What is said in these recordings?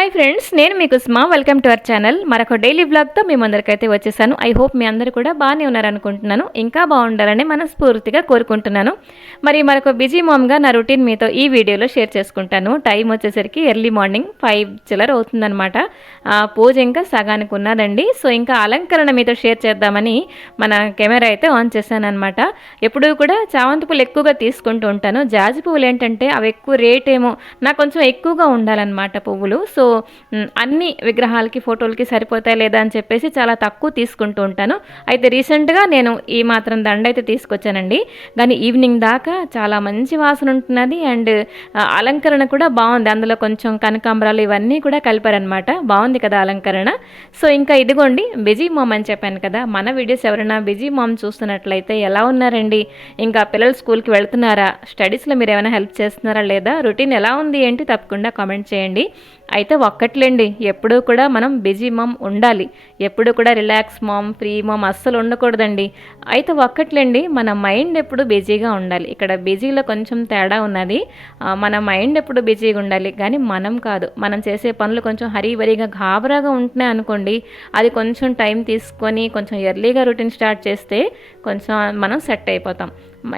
Hi friends, నేను మీకు Suma. Welcome to our channel. మరొక డైలీ బ్లాగ్తో మీ అందరికైతే వచ్చేసాను. ఐ హోప్ మీ అందరూ కూడా బాగానే ఉన్నారనుకుంటున్నాను. ఇంకా బాగుండాలని మనస్ఫూర్తిగా కోరుకుంటున్నాను. మరొక బిజీ మామ్గా నా రొటీన్ మీతో ఈ వీడియోలో షేర్ చేసుకుంటాను. టైం వచ్చేసరికి ఎర్లీ మార్నింగ్ 5 చిల్లర అవుతుందనమాట. పూజ ఇంకా సగానికి ఉన్నదండి. సో ఇంకా అలంకరణ మీతో షేర్ చేద్దామని మన కెమెరా అయితే ఆన్ చేశాను అనమాట. ఎప్పుడూ కూడా చామంతి పూలు ఎక్కువగా తీసుకుంటూ ఉంటాను. జాజి పువ్వులు ఏంటంటే అవి ఎక్కువ రేట్ ఏమో, నాకు కొంచెం ఎక్కువగా ఉండాలన్నమాట పువ్వులు. సో అన్ని విగ్రహాలకి ఫోటోలకి సరిపోతాయి లేదా అని చెప్పేసి చాలా తక్కువ తీసుకుంటూ ఉంటాను. అయితే రీసెంట్గా నేను ఈ మాత్రం దండ అయితే తీసుకొచ్చానండి. కానీ ఈవినింగ్ దాకా చాలా మంచి వాసన ఉంటున్నది. అండ్ అలంకరణ కూడా బాగుంది. అందులో కొంచెం కనకాంబరాలు ఇవన్నీ కూడా కలిపారనమాట. బాగుంది కదా అలంకరణ. సో ఇంకా ఇదిగోండి బిజీ మామ్ అని చెప్పాను కదా. మన వీడియోస్ ఎవరైనా బిజీ మామ్ చూస్తున్నట్లయితే ఎలా ఉన్నారండి? ఇంకా పిల్లలు స్కూల్కి వెళ్తున్నారా? స్టడీస్లో మీరు ఏమైనా హెల్ప్ చేస్తున్నారా లేదా? రొటీన్ ఎలా ఉంది ఏంటి తప్పకుండా కామెంట్ చేయండి. అయితే ఒక్కట్లేండి, ఎప్పుడూ కూడా మనం బిజీ మామ్ ఉండాలి. ఎప్పుడు కూడా రిలాక్స్ మామ్, ఫ్రీ మామ్ అస్సలు ఉండకూడదండి. అయితే ఒక్కట్లేండి, మన మైండ్ ఎప్పుడు బిజీగా ఉండాలి. ఇక్కడ బిజీలో కొంచెం తేడా ఉన్నది. మన మైండ్ ఎప్పుడు బిజీగా ఉండాలి, కానీ మనం కాదు. మనం చేసే పనులు కొంచెం హరీబరీగా గాబరాగా ఉంటున్నాయి అనుకోండి, అది కొంచెం టైం తీసుకొని కొంచెం ఎర్లీగా రొటీన్ స్టార్ట్ చేస్తే కొంచెం మనం సెట్ అయిపోతాం.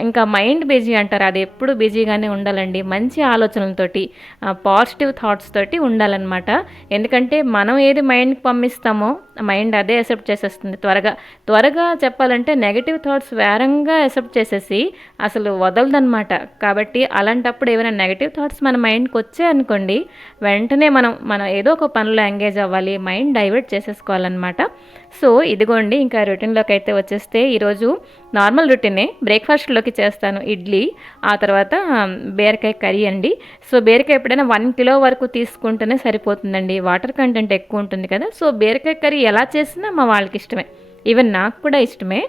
ఇంకా మైండ్ బిజీ అంటారు, అది ఎప్పుడు బిజీగానే ఉండాలండి. మంచి ఆలోచనలతోటి, పాజిటివ్ థాట్స్ తోటి ఉండాలన్నమాట. ఎందుకంటే మనం ఏది మైండ్కి పంపిస్తామో మైండ్ అదే అక్సెప్ట్ చేసేస్తుంది. త్వరగా చెప్పాలంటే నెగిటివ్ థాట్స్ వేరంగా అక్సెప్ట్ చేసేసి అసలు వదలదన్నమాట. కాబట్టి అలాంటప్పుడు ఏమైనా నెగిటివ్ థాట్స్ మన మైండ్కి వచ్చాయనుకోండి, వెంటనే మనం ఏదో ఒక పనిలో ఎంగేజ్ అవ్వాలి, మైండ్ డైవర్ట్ చేసేసుకోవాలన్నమాట. సో ఇదిగోండి, ఇంకా రొటీన్లోకి అయితే వచ్చేస్తే ఈరోజు నార్మల్ రొటీనే. బ్రేక్ఫాస్ట్లోకి చేస్తాను ఇడ్లీ, ఆ తర్వాత బీరకాయ కర్రీ అండి. సో బీరకాయ ఎప్పుడైనా 1 కిలో వరకు తీసుకుంటేనే సరిపోతుందండి. వాటర్ కంటెంట్ ఎక్కువ ఉంటుంది కదా. సో బీరకాయ కర్రీ ఎలా చేసినా మా వాళ్ళకి ఇష్టమే, ఈవెన్ నాకు కూడా ఇష్టమే.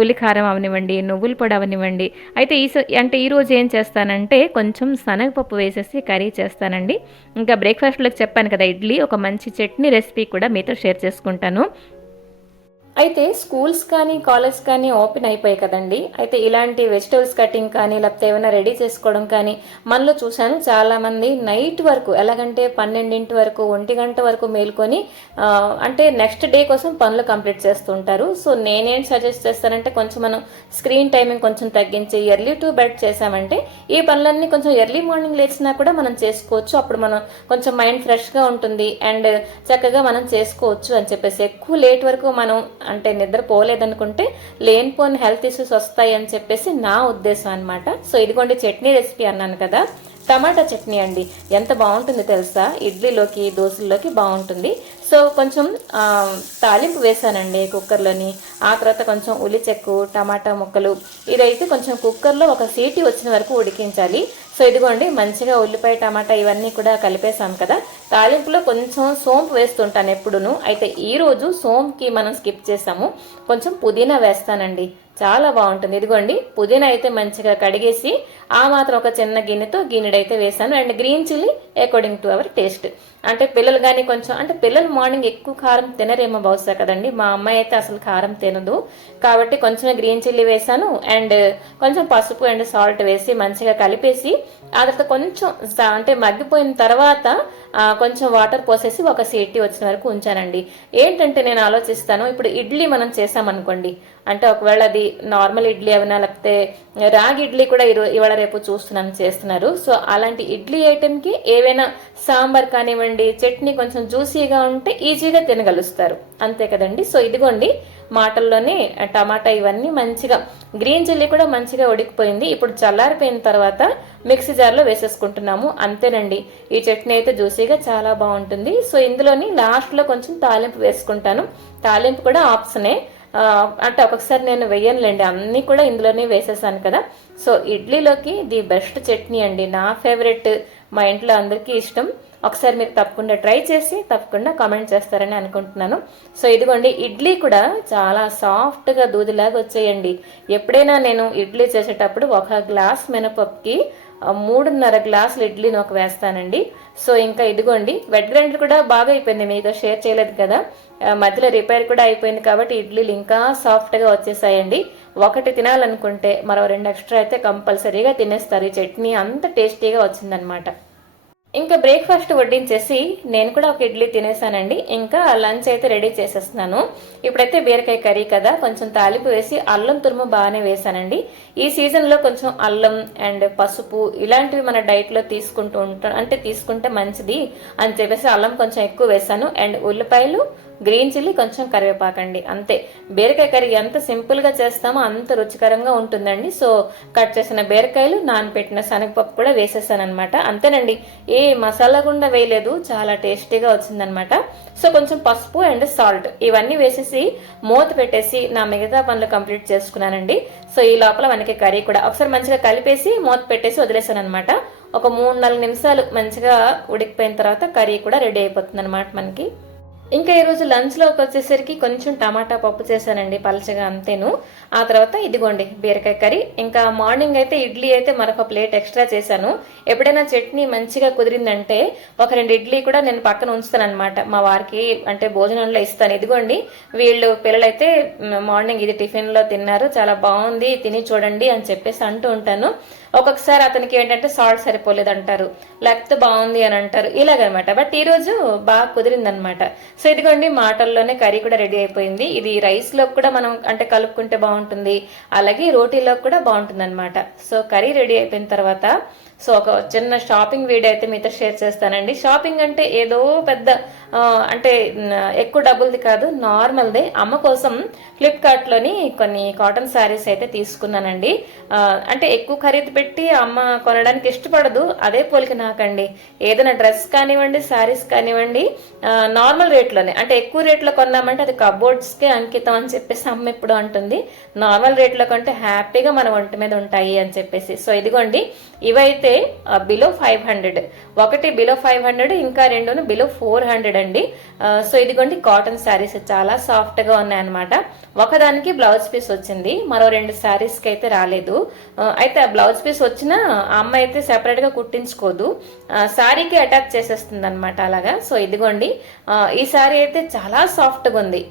ఉల్లికారం అవనివ్వండి, నువ్వుల పొడి అవనివ్వండి. అయితే ఈరోజు ఏం చేస్తానంటే కొంచెం శనగపప్పు వేసేసి కర్రీ చేస్తానండి. ఇంకా బ్రేక్ఫాస్ట్లోకి చెప్పాను కదా ఇడ్లీ, ఒక మంచి చట్నీ రెసిపీ కూడా మీతో షేర్ చేసుకుంటాను. అయితే స్కూల్స్ కానీ కాలేజ్ కానీ ఓపెన్ అయిపోయాయి కదండి. అయితే ఇలాంటి వెజిటబుల్స్ కటింగ్ కానీ లేకపోతే ఏమైనా రెడీ చేసుకోవడం కానీ మనలో చూశాను చాలామంది నైట్ వరకు, ఎలాగంటే 12 వరకు 1 గంట వరకు మేల్కొని అంటే నెక్స్ట్ డే కోసం పనులు కంప్లీట్ చేస్తుంటారు. సో నేనేం సజెస్ట్ చేస్తానంటే కొంచెం మనం స్క్రీన్ టైమింగ్ కొంచెం తగ్గించి ఎర్లీ టు బెడ్ చేసామంటే ఈ పనులన్నీ కొంచెం ఎర్లీ మార్నింగ్ లేచినా కూడా మనం చేసుకోవచ్చు. అప్పుడు మనం కొంచెం మైండ్ ఫ్రెష్గా ఉంటుంది అండ్ చక్కగా మనం చేసుకోవచ్చు అని చెప్పేసి. ఎక్కువ లేట్ వరకు మనం అంటే నిద్రపోలేదనుకుంటే లేనిపోని హెల్త్ ఇష్యూస్ వస్తాయి అని చెప్పేసి నా ఉద్దేశం అనమాట. సో ఇదిగోండి చట్నీ రెసిపీ అన్నాను కదా, టమాటా చట్నీ అండి. ఎంత బాగుంటుంది తెలుసా, ఇడ్లీలోకి దోశల్లోకి బాగుంటుంది. సో కొంచెం తాలింపు వేసానండి కుక్కర్లోని. ఆ తర్వాత కొంచెం ఉల్లి చెక్కు, టమాటా ముక్కలు, ఇదైతే కొంచెం కుక్కర్లో ఒక సీటీ వచ్చిన వరకు ఉడికించాలి. సో ఇదిగోండి మంచిగా ఉల్లిపాయ టమాటా ఇవన్నీ కూడా కలిపేసాం కదా. తాలింపులో కొంచెం సోంపు వేస్తుంటాను ఎప్పుడును. అయితే ఈరోజు సోంపుకి మనం స్కిప్ చేసాము, కొంచెం పుదీనా వేస్తానండి, చాలా బాగుంటుంది. ఇదిగోండి పుదీనా అయితే మంచిగా కడిగేసి ఆ మాత్రం ఒక చిన్న గిన్నెతో గిన్నెడైతే వేసాను. And green chilli according to our taste. అంటే పిల్లలు కానీ కొంచెం, అంటే పిల్లలు మార్నింగ్ ఎక్కువ కారం తినరేమో బహుశా కదండి. మా అమ్మాయి అయితే అసలు కారం తినదు, కాబట్టి కొంచెం గ్రీన్ చిల్లీ వేసాను. అండ్ కొంచెం పసుపు అండ్ సాల్ట్ వేసి మంచిగా కలిపేసి ఆ తర్వాత కొంచెం అంటే మగ్గిపోయిన తర్వాత కొంచెం వాటర్ పోసేసి ఒక సీటీ వచ్చిన వరకు ఉంచానండి. ఏంటంటే నేను ఆలోచిస్తాను, ఇప్పుడు ఇడ్లీ మనం చేసామనుకోండి, అంటే ఒకవేళ అది నార్మల్ ఇడ్లీ ఏమైనా లేకపోతే రాగి ఇడ్లీ కూడా ఇవాళ రేపు చూస్తున్నాను చేస్తున్నారు. సో అలాంటి ఇడ్లీ ఐటెంకి ఏవైనా సాంబార్ కానివ్వండి, చట్నీ కొంచెం జ్యూసీగా ఉంటే ఈజీగా తినగలుస్తారు, అంతే కదండి. సో ఇదిగోండి మాటల్లోనే టమాటా ఇవన్నీ మంచిగా, గ్రీన్ చిల్లీ కూడా మంచిగా ఉడికిపోయింది. ఇప్పుడు చల్లారిపోయిన తర్వాత మిక్సీ జార్లో వేసేసుకుంటున్నాము, అంతేనండి. ఈ చట్నీ అయితే జ్యూసీగా చాలా బాగుంటుంది. సో ఇందులోని లాస్ట్లో కొంచెం తాలింపు వేసుకుంటాను. తాలింపు కూడా ఆప్షనే, అంటే ఒక్కొక్కసారి నేను వెయ్యనులేండి, అన్నీ కూడా ఇందులోనే వేసేసాను కదా. సో ఇడ్లీలోకి ది బెస్ట్ చట్నీ అండి, నా ఫేవరెట్, మా ఇంట్లో అందరికీ ఇష్టం. ఒకసారి మీరు తప్పకుండా ట్రై చేసి తప్పకుండా కామెంట్ చేస్తారని అనుకుంటున్నాను. సో ఇదిగోండి ఇడ్లీ కూడా చాలా సాఫ్ట్గా దూదిలాగా వచ్చేయండి. ఎప్పుడైనా నేను ఇడ్లీ చేసేటప్పుడు 1 గ్లాస్ మినపప్పుకి 3.5 గ్లాసులు ఇడ్లీని ఒక వేస్తానండి. సో ఇంకా ఇదిగోండి వెట్ గ్రైండర్ కూడా బాగా అయిపోయింది, మీతో షేర్ చేయలేదు కదా, మధ్యలో రిపేర్ కూడా అయిపోయింది కాబట్టి ఇడ్లీలు ఇంకా సాఫ్ట్గా వచ్చేసాయండి. ఒకటి తినాలనుకుంటే మరో 2 ఎక్స్ట్రా అయితే కంపల్సరీగా తినేస్తారు. ఈ చట్నీ అంత టేస్టీగా వచ్చిందనమాట. ఇంకా బ్రేక్ఫాస్ట్ వడ్డించేసి నేను కూడా ఒక ఇడ్లీ తినేసానండి. ఇంకా లంచ్ అయితే రెడీ చేసేస్తున్నాను. ఇప్పుడైతే బీరకాయ కర్రీ కదా, కొంచెం తాలింపు వేసి అల్లం తురుము బాగానే వేసానండి. ఈ సీజన్లో కొంచెం అల్లం అండ్ పసుపు ఇలాంటివి మన డైట్లో తీసుకుంటూ ఉంటాం, అంటే తీసుకుంటే మంచిది అని చెప్పేసి అల్లం కొంచెం ఎక్కువ వేసాను. అండ్ ఉల్లిపాయలు, గ్రీన్ చిల్లీ, కొంచెం కరివేపాకండి, అంతే. బీరకాయ కర్రీ ఎంత సింపుల్ గా చేస్తామో అంత రుచికరంగా ఉంటుందండి. సో కట్ చేసిన బీరకాయలు, నానబెట్టిన శనగపప్పు కూడా వేసేసాను అనమాట. అంతేనండి, ఏ మసాలా గుండా వేయలేదు, చాలా టేస్టీగా వచ్చిందనమాట. సో కొంచెం పసుపు అండ్ సాల్ట్ ఇవన్నీ వేసేసి మూత పెట్టేసి నా మిగతా పనులు కంప్లీట్ చేసుకున్నానండి. సో ఈ లోపల మనకి కర్రీ కూడా ఒకసారి మంచిగా కలిపేసి మూత పెట్టేసి వదిలేసాను అనమాట. ఒక 3-4 నిమిషాలు మంచిగా ఉడికిపోయిన తర్వాత కర్రీ కూడా రెడీ అయిపోతుంది అనమాట మనకి. ఇంకా ఈరోజు లంచ్లోకి వచ్చేసరికి కొంచెం టమాటా పప్పు చేశానండి, పలచగా, అంతేను. ఆ తర్వాత ఇదిగోండి బీరకాయ కర్రీ. ఇంకా మార్నింగ్ అయితే ఇడ్లీ అయితే మరొక ప్లేట్ ఎక్స్ట్రా చేశాను. ఎప్పుడైనా చట్నీ మంచిగా కుదిరిందంటే ఒక 2 ఇడ్లీ కూడా నేను పక్కన ఉంచుతాను అనమాట, మా వారికి అంటే భోజనంలో ఇస్తాను. ఇదిగోండి వీళ్ళు పిల్లలైతే మార్నింగ్ ఇది టిఫిన్లో తిన్నారు, చాలా బాగుంది, తిని చూడండి అని చెప్పేసి అంటూ ఉంటాను. ఒక్కొక్కసారి అతనికి ఏంటంటే సాల్ట్ సరిపోలేదు అంటారు, లేకపోతే బాగుంది అని అంటారు, ఇలాగనమాట. బట్ ఈ రోజు బాగా కుదిరిందనమాట. సో ఇదిగోండి మాటల్లోనే కర్రీ కూడా రెడీ అయిపోయింది. ఇది రైస్లో కూడా మనం అంటే కలుపుకుంటే బాగుంటుంది, అలాగే రోటీలోకి కూడా బాగుంటుంది అనమాట. సో కర్రీ రెడీ అయిపోయిన తర్వాత సో ఒక చిన్న షాపింగ్ వీడియో అయితే మీతో షేర్ చేస్తానండి. షాపింగ్ అంటే ఏదో పెద్ద అంటే ఎక్కువ డబ్బులది కాదు, నార్మల్దే. అమ్మ కోసం ఫ్లిప్కార్ట్లోని కొన్ని కాటన్ శారీస్ అయితే తీసుకున్నానండి. అంటే ఎక్కువ ఖరీదు పెట్టి అమ్మ కొనడానికి ఇష్టపడదు, అదే పోలిక నాకండి. ఏదైనా డ్రెస్ కానివ్వండి, శారీస్ కానివ్వండి, నార్మల్ రేట్లోనే, అంటే ఎక్కువ రేట్లో కొన్నామంటే అది కబోర్డ్స్కే అంకితం అని చెప్పేసి అమ్మ ఎప్పుడు అంటుంది. నార్మల్ రేట్లో కంటే హ్యాపీగా మన ఒంటి మీద ఉంటాయి అని చెప్పేసి. సో ఇదిగోండి ఇవైతే బిలో 500, ఒకటి బిలో 500, ఇంకా 2 బిలో 400 అండి. సో ఇదిగోండి కాటన్ శారీస్ చాలా సాఫ్ట్ గా ఉన్నాయన్నమాట. ఒకదానికి బ్లౌజ్ పీస్ వచ్చింది, మరో 2 శారీస్ కి అయితే రాలేదు. అయితే ఆ బ్లౌజ్ పీస్ వచ్చినా ఆ అమ్మ అయితే సెపరేట్ గా కుట్టించుకోదు, శారీకి అటాచ్ చేసేస్తుంది అనమాట అలాగా. సో ఇదిగోండి ఈ శారీ అయితే చాలా సాఫ్ట్ గా ఉంది.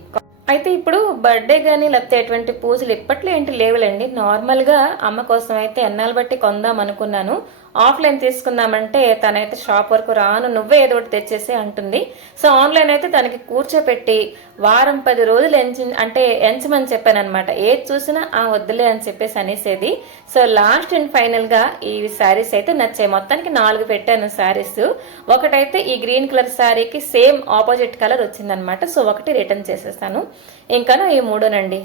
అయితే ఇప్పుడు బర్త్డే కానీ లేకపోతే ఎటువంటి పూజలు ఇప్పట్లో ఏంటి లేవులండి. నార్మల్గా అమ్మ కోసం అయితే ఎన్నాళ్ళు బట్టి కొందాం అనుకున్నాను. ఆఫ్లైన్ తీసుకుందామంటే తనైతే షాప్ వరకు రాను, నువ్వే ఏదో ఒకటి తెచ్చేసి అంటుంది. సో ఆన్లైన్ అయితే తనకి కూర్చోపెట్టి వారం 10 రోజులు ఎంచమని చెప్పాను అనమాట. ఏది చూసినా వద్దులే అని చెప్పేసి అనేసేది. సో లాస్ట్ అండ్ ఫైనల్ గా ఈ శారీస్ అయితే నచ్చాయి. మొత్తానికి 4 పెట్టాను శారీస్. ఒకటైతే ఈ గ్రీన్ కలర్ శారీకి సేమ్ ఆపోజిట్ కలర్ వచ్చిందనమాట. సో ఒకటి రిటర్న్ చేసేస్తాను, ఇంకాను ఈ 3నండి.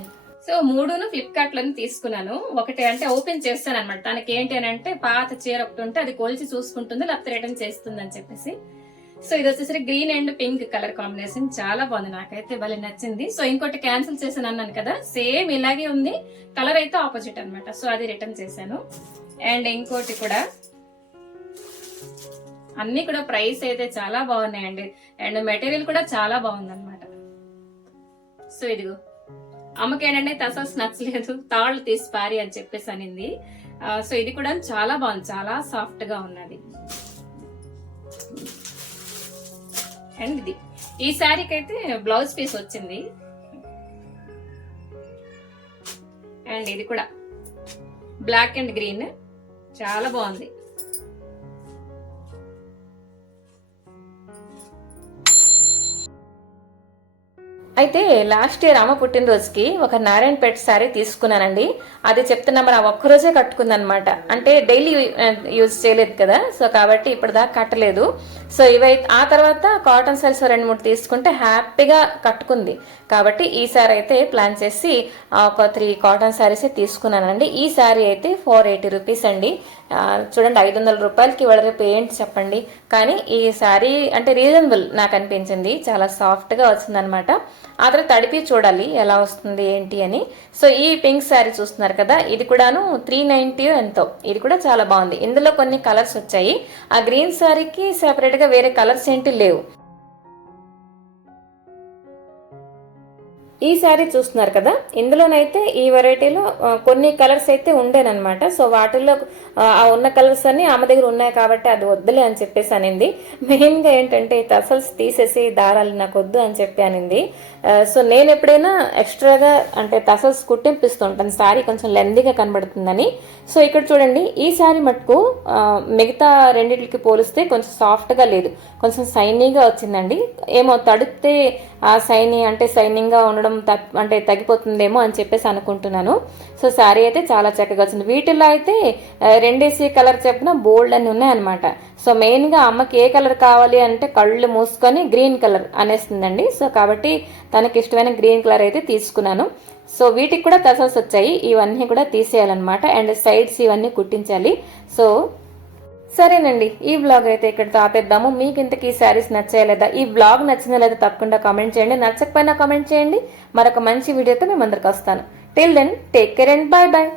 సో 3ను ఫ్లిప్కార్ట్ లోనే తీసుకున్నాను. ఒకటి అంటే ఓపెన్ చేస్తాను అనమాట. తనకి ఏంటి అని అంటే పాత చీర ఒకటి ఉంటే అది కొలిచి చూసుకుంటుంది, లేకపోతే రిటర్న్ చేస్తుంది అని చెప్పేసి. సో ఇది వచ్చేసరికి green and pink colour combination చాలా బాగుంది, నాకైతే భలే నచ్చింది. సో ఇంకోటి క్యాన్సిల్ చేశాను అన్నాను కదా, సేమ్ ఇలాగే ఉంది, కలర్ అయితే ఆపోజిట్ అనమాట. సో అది రిటర్న్ చేశాను. అండ్ ఇంకోటి కూడా అన్ని కూడా ప్రైస్ అయితే చాలా బాగున్నాయండి. అండ్ మెటీరియల్ కూడా చాలా బాగుంది అనమాట. సో ఇదిగో అమ్మకి ఏంటంటే అసలు నచ్చలేదు, తాళ్ళు తీసి పారి అని చెప్పేసి అనింది. సో ఇది కూడా చాలా బాగుంది, చాలా సాఫ్ట్ గా ఉన్నది. అండ్ ఇది ఈ శారీకి అయితే బ్లౌజ్ పీస్ వచ్చింది. అండ్ ఇది కూడా బ్లాక్ అండ్ గ్రీన్ చాలా బాగుంది. అయితే లాస్ట్ ఇయర్ అమ్మ పుట్టినరోజుకి ఒక నారాయణపేట శారీ తీసుకున్నానండి. అది చెప్తున్నా మరి ఒక్కరోజే కట్టుకుందనమాట. అంటే డైలీ యూజ్ చేయలేదు కదా, సో కాబట్టి ఇప్పటిదాకా కట్టలేదు. సో ఇవైతే ఆ తర్వాత కాటన్ శారీస్ 2-3 తీసుకుంటే హ్యాపీగా కట్టుకుంది. కాబట్టి ఈ శారీ అయితే ప్లాన్ చేసి ఒక 3 కాటన్ శారీస్ తీసుకున్నానండి. ఈ శారీ అయితే 480 రూపీస్ అండి. చూడండి 500 రూపాయలకి ఇవాళ రేపు ఏంటి చెప్పండి. కానీ ఈ శారీ అంటే రీజనబుల్ నాకు అనిపించింది, చాలా సాఫ్ట్గా వచ్చిందనమాట. ఆ తర్వాత తడిపి చూడాలి ఎలా వస్తుంది ఏంటి అని. సో ఈ పింక్ శారీ చూస్తున్నారు కదా, ఇది కూడాను 390 ఎంతో, ఇది కూడా చాలా బాగుంది. ఇందులో కొన్ని కలర్స్ వచ్చాయి. ఆ గ్రీన్ శారీకి సెపరేట్గా వేరే కలర్స్ ఏంటి లేవు. ఈ శారీ చూస్తున్నారు కదా, ఇందులోనైతే ఈ వెరైటీలో కొన్ని కలర్స్ అయితే ఉండేనమాట. సో వాటిల్లో ఆ ఉన్న కలర్స్ అన్ని ఆమె దగ్గర ఉన్నాయి కాబట్టి అది వద్దులే అని చెప్పేసి అనింది. మెయిన్గా ఏంటంటే టసల్స్ తీసేసి దారాలు నాకు వద్దు అని చెప్పి అనింది. సో నేను ఎప్పుడైనా ఎక్స్ట్రాగా అంటే టసల్స్ కుట్టింపిస్తుంటాను శారీ కొంచెం లెందీగా కనబడుతుందని. సో ఇక్కడ చూడండి, ఈ శారీ మటుకు మిగతా రెండింటికి పోలిస్తే కొంచెం సాఫ్ట్గా లేదు, కొంచెం సైనీగా వచ్చిందండి. ఏమో తడితే ఆ సైనింగ్గా ఉండడం అంటే తగ్గిపోతుందేమో అని చెప్పేసి అనుకుంటున్నాను. సో శారీ అయితే చాలా చక్కగా వచ్చింది. వీటిల్లో అయితే రెండేసి కలర్ చెప్పిన బోల్డ్ అని ఉన్నాయన్నమాట. సో మెయిన్గా అమ్మకి ఏ కలర్ కావాలి అంటే కళ్ళు మూసుకొని గ్రీన్ కలర్ అనేస్తుందండి. సో కాబట్టి తనకి ఇష్టమైన గ్రీన్ కలర్ అయితే తీసుకున్నాను. సో వీటికి కూడా టసల్స్ వచ్చాయి, ఇవన్నీ కూడా తీసేయాలన్నమాట. అండ్ సైడ్స్ ఇవన్నీ కుట్టించాలి. సో సరేనండి, ఈ వ్లాగ్ అయితే ఇక్కడ ఆపేద్దాము. మీకు ఇంతకీ ఈ శారీస్ నచ్చాయా లేదా, ఈ వ్లాగ్ నచ్చిందా లేదా తప్పకుండా కామెంట్ చేయండి. నచ్చకపోయినా కామెంట్ చేయండి. మరొక మంచి వీడియోతో మేము అందరికి వస్తాను. Till then take care and bye bye.